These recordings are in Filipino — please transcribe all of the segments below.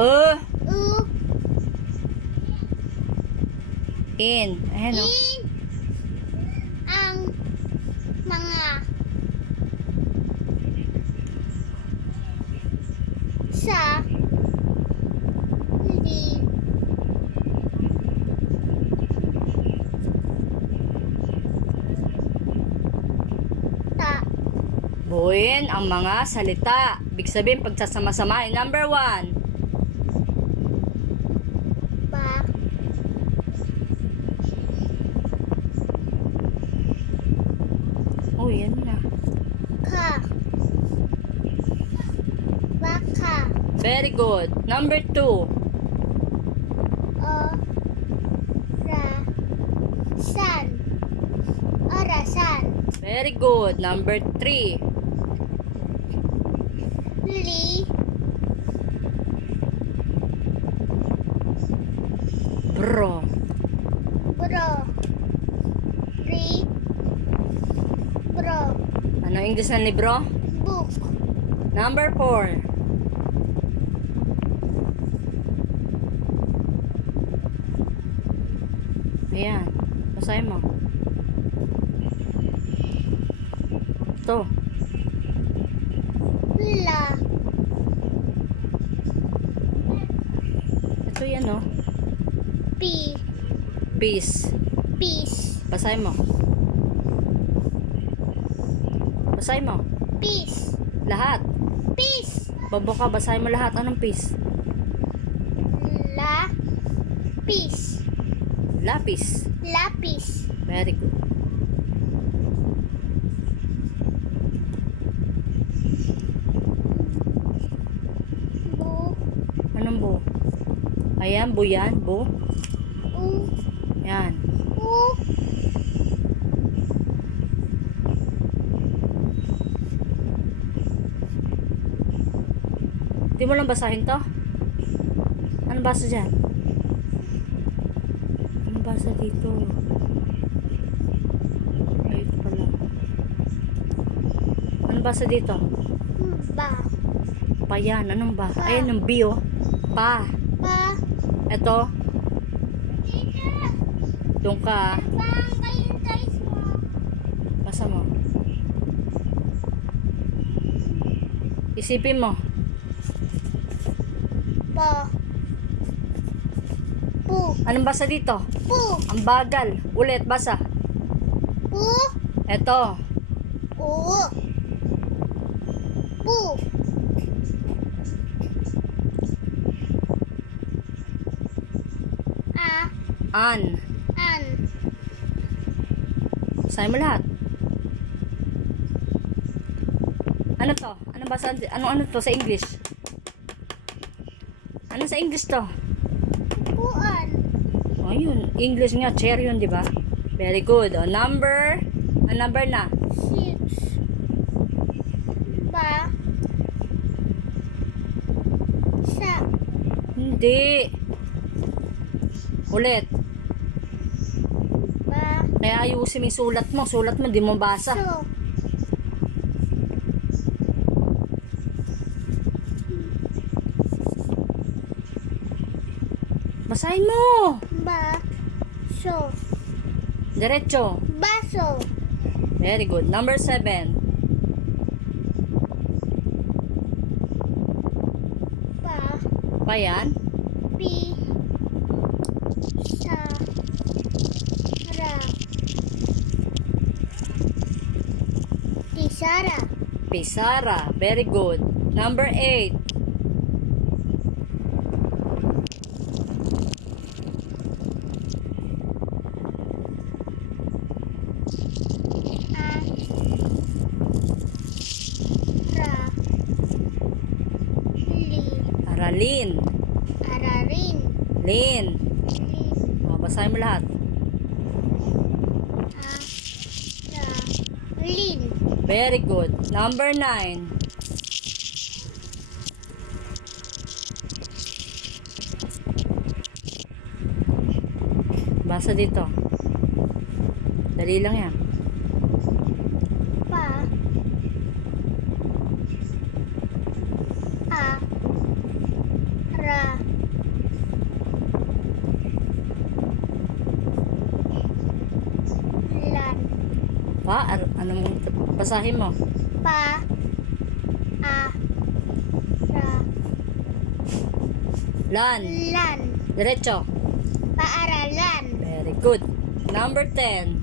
U. In. Ayan o. In. Ang mga sa li ta Buuin ang mga salita. Ibig sabihin, pagsasama-samahin. Number 1. ba Oh, yan na. ka baka Very good. Number 2. o ra san orasan Very good. Number 3. li Bro. bro ri bro Ano English ng libro? book Number 4. Ayan. Basahin mo. Ito. la Ito yan o. pi Peace. peace Basahin mo. Basahin mo. peace Lahat. peace Babo ka, basahin mo lahat. Anong peace? la peace Lapis. lapis Very good. bu Anong bu? Ayan, bu yan. Bu. u Yan. u Di mo lang basahin to? Anong basa dyan? Anong basa dito? Ay, ito pala. Anong basa dito? ba Pa yan. Anong ba? Pa. Ayan yung B oh. Pa. pa Ito. Doon ka. bang kayo guys mo Basa mo. Isipin mo. pa pu Anong basa dito? pu Ang bagal. Ulit, basa. pu Ito. u pu a An. an Basahin mo lahat. Ano to? Ano basa? Ano to sa English? Ano sa English to? puan Oh, yun. English nga, chair yun, di ba? Very good. Oh, number. Ang number na. six ba sa Hindi. Ulit. ba Kaya ayusin mo yung sulat mo. Sulat mo, di mo basa. so Basahin mo. ba so Diretso. baso Very good. Number 7. pa Pa yan. pi sa ra tisara Pisara. Very good. Number 8. Aralin. ararin Lin. li Oh, basahin mo lahat. lin Very good. Number 9. Basa dito. Dali lang yan. pa a ra Basahin mo. Pa. A. Ra. Lan. Lan. Diretso. Paaralan. Very good. Number 10.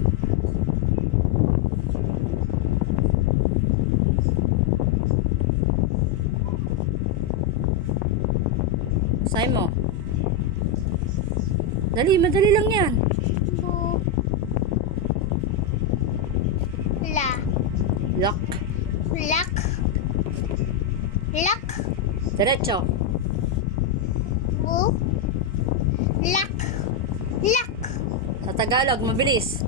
Basahin mo. Dali, madali lang yan. Bu. La. Lock. Lak. Lak. Diretso. Bu. Lak. Lak. Sa Tagalog, mabilis.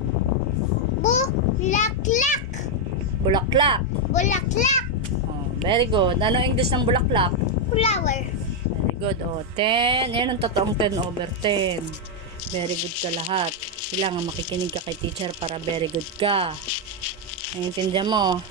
Bu. Lak. Lak. Bulaklak. Bulaklak. Oh, very good. Ano English ng bulaklak? Flower. Very good. Oh, 10. Ayan ang totoong 10/10. Very good ka lahat. Kailangan makikinig ka kay teacher para very good ka. Naiintindihan mo?